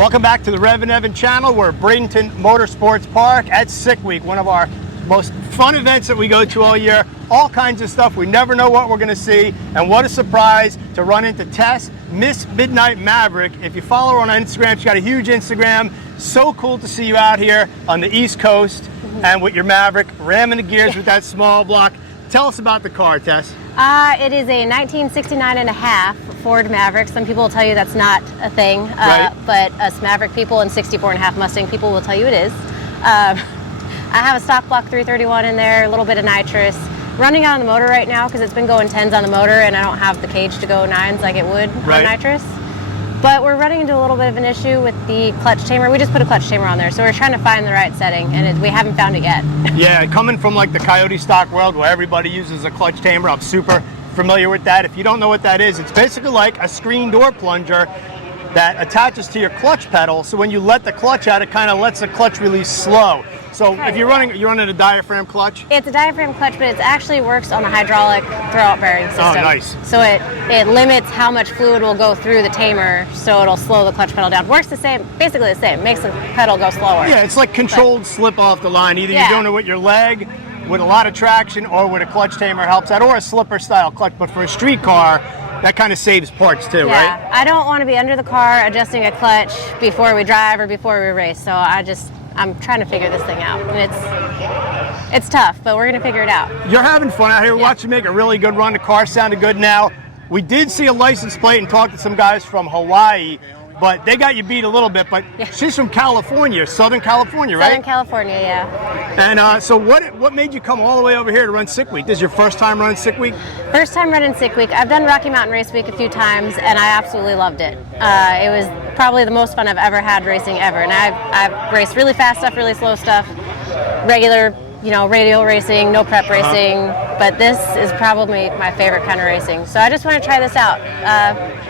Welcome back to the REVan channel. We're at Bradenton Motorsports Park at Sick Week, one of our most fun events that we go to all year. All kinds of stuff. We never know what we're going to see. And what a surprise to run into Tess, Miss Midnight Maverick. If you follow her on Instagram, she's got a huge Instagram. So cool to see you out here on the East Coast and with your Maverick, ramming the gears with that small block. Tell us about the car, Tess. It is a 1969 and a half Ford Maverick. Some people will tell you that's not a thing, Right. but us Maverick people and 64 and a half Mustang people will tell you it is. I have a stock block 331 in there, a little bit of nitrous. Running out on the motor right now because it's been going 10s on the motor and I don't have the cage to go 9s like it would on nitrous. But we're running into a little bit of an issue with the clutch tamer. We just put a clutch tamer on there, so we're trying to find the right setting, and we haven't found it yet. Yeah, coming from like the Coyote stock world where everybody uses a clutch tamer, I'm super familiar with that. If you don't know what that is, it's basically like a screen door plunger that attaches to your clutch pedal, so when you let the clutch out, it kind of lets the clutch release slow. So if you're running a diaphragm clutch? It's a diaphragm clutch, but it actually works on the hydraulic throwout bearing system. Oh, nice. So it limits how much fluid will go through the tamer, so it'll slow the clutch pedal down. Works the same, basically the same. Makes the pedal go slower. Yeah, it's like controlled slip off the line. Either you're doing it with your leg, with a lot of traction, or with a clutch tamer helps that, or a slipper style clutch. But for a street car, that kind of saves parts too, right? Yeah, I don't want to be under the car adjusting a clutch before we drive or before we race. So I'm trying to figure this thing out, and it's tough, but we're gonna figure it out. You're having fun out here. We're watching you make a really good run. The car sounded good now. We did see a license plate and talked to some guys from Hawaii, but they got you beat a little bit. But she's from California, Southern California, right? Southern California, yeah. And so what made you come all the way over here to run Sick Week? This is your first time running Sick Week? First time running Sick Week. I've done Rocky Mountain Race Week a few times, and I absolutely loved it. It was probably the most fun I've ever had racing ever. And I've raced really fast stuff, really slow stuff, regular, radial racing, no prep racing. But this is probably my favorite kind of racing. So I just want to try this out.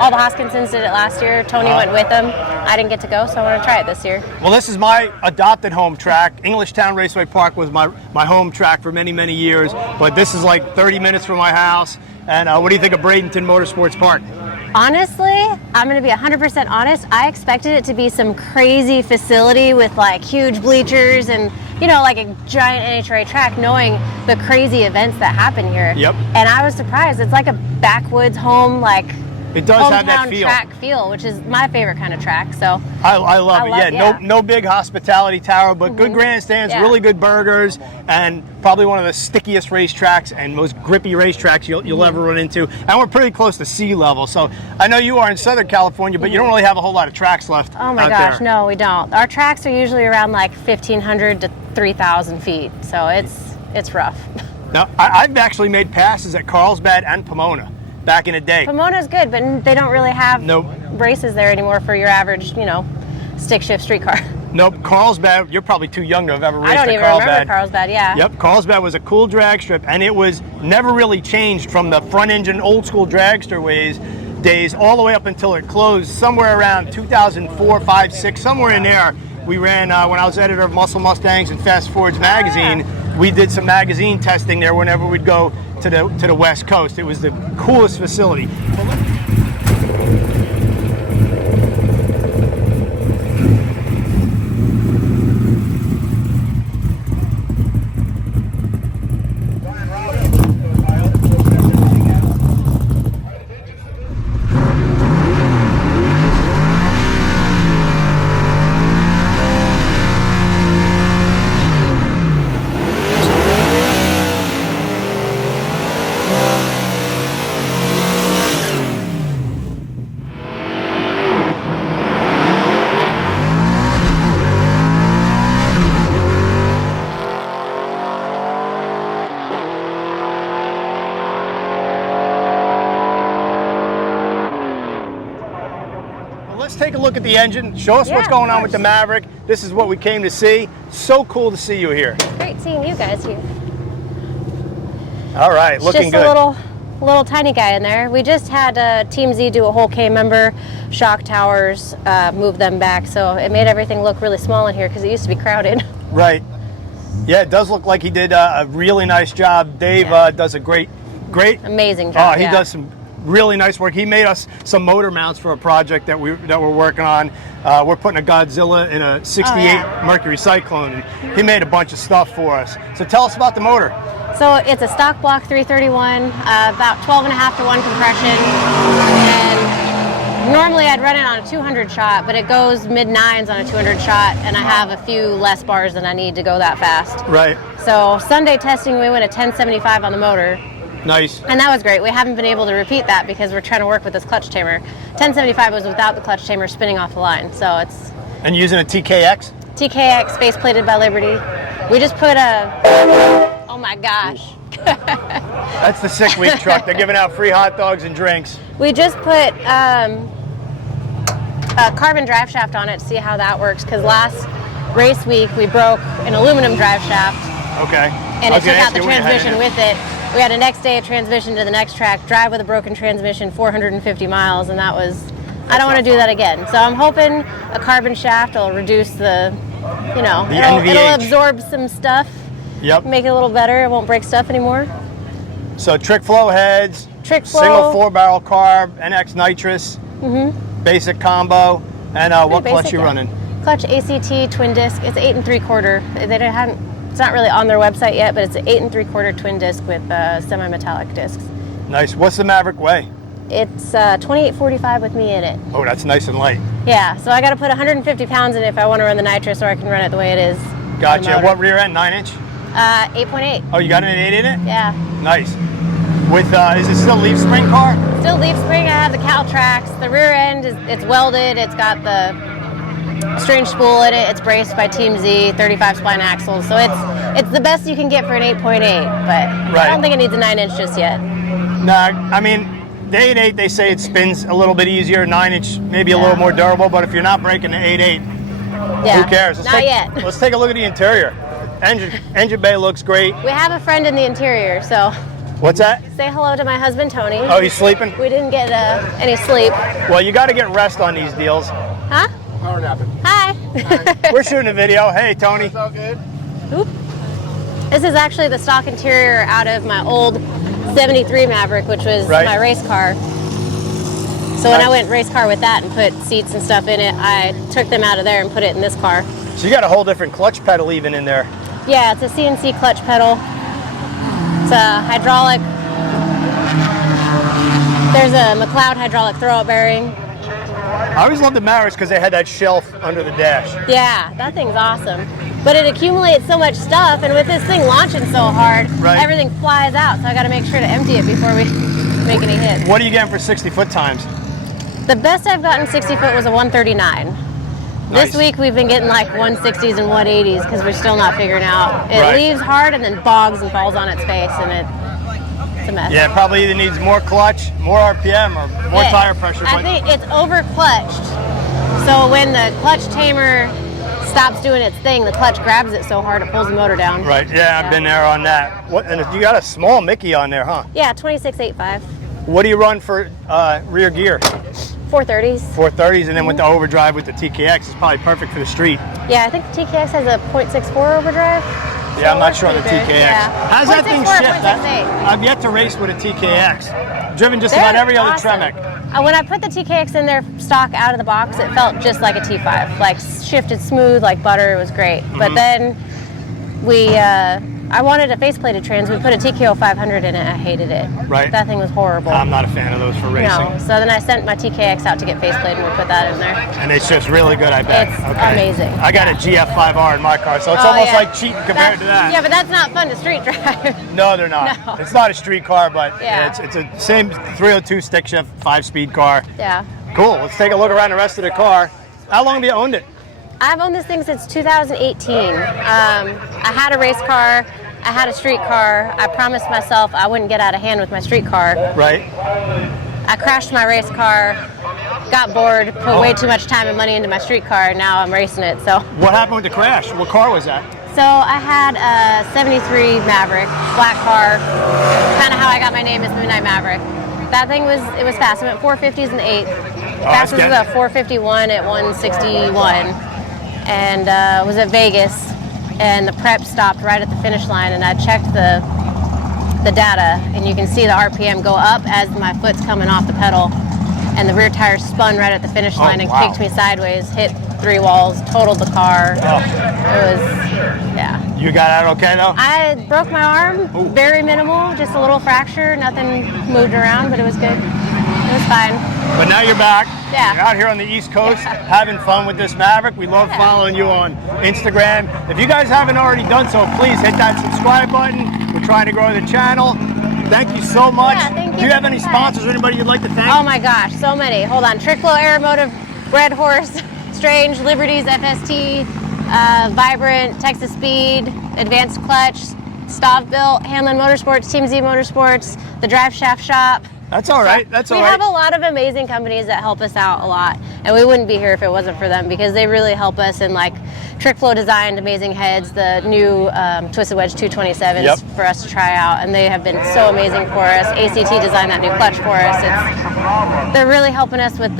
All the Hoskinsons did it last year. Tony went with them. I didn't get to go, so I want to try it this year. Well, this is my adopted home track. Englishtown Raceway Park was my home track for many, many years. But this is like 30 minutes from my house. And what do you think of Bradenton Motorsports Park? Honestly, I'm going to be 100% honest. I expected it to be some crazy facility with like huge bleachers and, like a giant NHRA track, knowing the crazy events that happen here. Yep. And I was surprised. It's like a backwoods home, like it does have that feel. Track feel, which is my favorite kind of track. So I love it. Yeah, no big hospitality tower, but good grandstands, really good burgers, and probably one of the stickiest racetracks and most grippy racetracks you'll ever run into. And we're pretty close to sea level. So I know you are in Southern California, but you don't really have a whole lot of tracks left. Oh my gosh, no, we don't. Our tracks are usually around like 1,500 to 3,000 feet, so it's rough. Now, I've actually made passes at Carlsbad and Pomona back in the day. Pomona's good, but they don't really have races there anymore for your average, stick shift street car. Nope, Carlsbad, you're probably too young to have ever raced I don't at even Carlsbad. remember Carlsbad, yeah. Yep, Carlsbad was a cool drag strip, and it was never really changed from the front engine old school dragster days all the way up until it closed somewhere around 2004, 5, 6, somewhere in there. We ran, when I was editor of Muscle Mustangs and Fast Fords magazine, we did some magazine testing there whenever we'd go to the West Coast. It was the coolest facility. Let's take a look at the engine. Show us what's going on with the Maverick. This is what we came to see. So cool to see you here. Great seeing you guys here. All right, looking good. Just a little tiny guy in there. We just had Team Z do a whole K-member, shock towers, move them back, so it made everything look really small in here because it used to be crowded. Right. Yeah, it does look like he did a really nice job. Dave does a great, amazing job. He does some really nice work. He made us some motor mounts for a project that we're working on. We're putting a Godzilla in a 68 Mercury Cyclone, and he made a bunch of stuff for us. So tell us about the motor. So it's a stock block 331, about 12.5 to 1 compression, and normally I'd run it on a 200 shot, but it goes mid-9s on a 200 shot, and I have a few less bars than I need to go that fast. Right. So Sunday testing, we went a 1075 on the motor. Nice. And that was great. We haven't been able to repeat that because we're trying to work with this clutch tamer. 1075 was without the clutch tamer spinning off the line, so it's... And using a TKX? TKX, face plated by Liberty. We just put a... Oh my gosh. That's the Sick Week truck. They're giving out free hot dogs and drinks. We just put a carbon drive shaft on it to see how that works, because last race week we broke an aluminum drive shaft. Okay. And it took out the transmission with it. We had a next day a transmission to the next track, drive with a broken transmission 450 miles, and that was... I don't want to do that again. So I'm hoping a carbon shaft will reduce the, you know, it'll absorb some stuff. Yep. Make it a little better. It won't break stuff anymore. So trick flow heads, trick flow, single 4-barrel carb, NX nitrous, basic combo, and what clutch you running? Clutch ACT twin disc. It's 8 3/4. They haven't. It's not really on their website yet, but it's an 8 3/4 twin disc with semi-metallic discs. Nice. What's the Maverick weigh? It's 2845 with me in it. Oh, that's nice and light. Yeah, so I got to put 150 pounds in it if I want to run the nitrous, or I can run it the way it is. Gotcha. What rear end? 9-inch? 8.8. Oh, you got an 8 in it? Yeah. Nice. With is it still leaf spring car? Still leaf spring. I have the cowl tracks. The rear end it's welded. It's got the strange spool in it. It's braced by Team Z, 35 spline axles. So it's the best you can get for an 8.8. But I don't think it needs a 9-inch just yet. No, I mean the 8.8 they say it spins a little bit easier. 9-inch maybe a little more durable. But if you're not breaking the 8.8, who cares? Not yet. Let's take a look at the interior. Engine bay looks great. We have a friend in the interior, so. What's that? Say hello to my husband, Tony. Oh, he's sleeping? We didn't get any sleep. Well, you got to get rest on these deals. Huh? Power napping. Hi. We're shooting a video. Hey, Tony. That's all good. Oop. This is actually the stock interior out of my old 73 Maverick, which was my race car. So when I went race car with that and put seats and stuff in it, I took them out of there and put it in this car. So you got a whole different clutch pedal even in there. Yeah, it's a CNC clutch pedal. It's a hydraulic. There's a McLeod hydraulic throw-up bearing. I always loved the Mavericks because they had that shelf under the dash. Yeah, that thing's awesome. But it accumulates so much stuff, and with this thing launching so hard, everything flies out. So I got to make sure to empty it before we make any hits. What are you getting for 60-foot times? The best I've gotten 60 foot was a 139. Nice. This week we've been getting like 160s and 180s because we're still not figuring out. It leaves hard and then bogs and falls on its face, and it's a mess. Yeah, it probably either needs more clutch, more RPM, or more tire pressure. I think it's over clutched. So when the clutch tamer stops doing its thing, the clutch grabs it so hard it pulls the motor down. Right. Yeah, I've been there on that. What? And you got a small Mickey on there, huh? Yeah, 26.85. What do you run for rear gear? 430s. 430s, and then with the overdrive with the TKX, it's probably perfect for the street. Yeah, I think the TKX has a .64 overdrive. Yeah, I'm not sure on the TKX. Yeah. How's that thing shift? I've yet to race with a TKX. Driven just about every other Tremec. When I put the TKX in there stock out of the box, it felt just like a T5. Like shifted smooth like butter. It was great. But then I wanted a faceplated trans. We put a TKO 500 in it. I hated it. Right. That thing was horrible. I'm not a fan of those for racing. No. So then I sent my TKX out to get faceplated, and we put that in there. And it's just really good, I bet. It's amazing. I got a GF5R in my car, so it's almost like cheating compared to that. Yeah, but that's not fun to street drive. No, they're not. No. It's not a street car, but it's a same 302 stick shift 5-speed car. Yeah. Cool. Let's take a look around the rest of the car. How long have you owned it? I've owned this thing since 2018. I had a race car. I had a street car. I promised myself I wouldn't get out of hand with my street car. Right. I crashed my race car, got bored, put way too much time and money into my street car, and now I'm racing it. So. What happened with the crash? What car was that? So I had a 73 Maverick, black car. Kind of how I got my name is Midnight Maverick. That thing was fast. I went 450s and 8. Fastest was a 451 at 161, and was at Vegas. And the prep stopped right at the finish line, and I checked the the data, and you can see the RPM go up as my foot's coming off the pedal. And the rear tire spun right at the finish line and kicked me sideways, hit 3 walls, totaled the car. Oh. It was, yeah. You got out okay though? I broke my arm, very minimal, just a little fracture, nothing moved around, but it was good. It was fine. But now you're back. Yeah. You're out here on the East Coast having fun with this Maverick. We love following you on Instagram. If you guys haven't already done so, please hit that subscribe button. We're trying to grow the channel. Thank you so much. Yeah, thank you. Do you have any sponsors or anybody you'd like to thank? Oh my gosh, so many. Hold on. Trickflow Aeromotive, Red Horse, Strange, Liberties, FST, Vibrant, Texas Speed, Advanced Clutch, Stav Built, Hanlon Motorsports, Team Z Motorsports, the Drive Shaft Shop. That's all right. That's all right. We have a lot of amazing companies that help us out a lot, and we wouldn't be here if it wasn't for them, because they really help us. And like Trickflow designed amazing heads, the new Twisted Wedge 227s for us to try out, and they have been so amazing for us. ACT designed that new clutch for us. They're really helping us with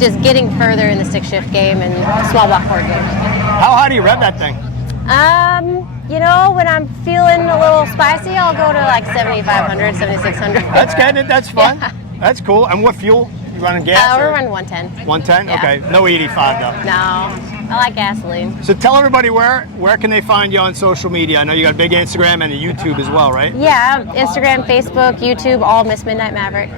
just getting further in the stick shift game and small block Ford game. How high do you rev that thing? You know, when I'm feeling a little spicy, I'll go to like 7,500, 7,600. That's good. That's fun. Yeah. That's cool. And what fuel? You running gas? We're running 110. 110? Yeah. Okay. No 85 though. No, I like gasoline. So tell everybody where can they find you on social media? I know you got a big Instagram and a YouTube as well, right? Yeah, Instagram, Facebook, YouTube, all Miss Midnight Maverick.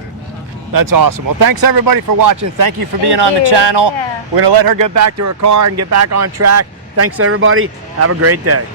That's awesome. Well, thanks everybody for watching. Thank you for being on the channel. Yeah. We're going to let her get back to her car and get back on track. Thanks everybody. Have a great day.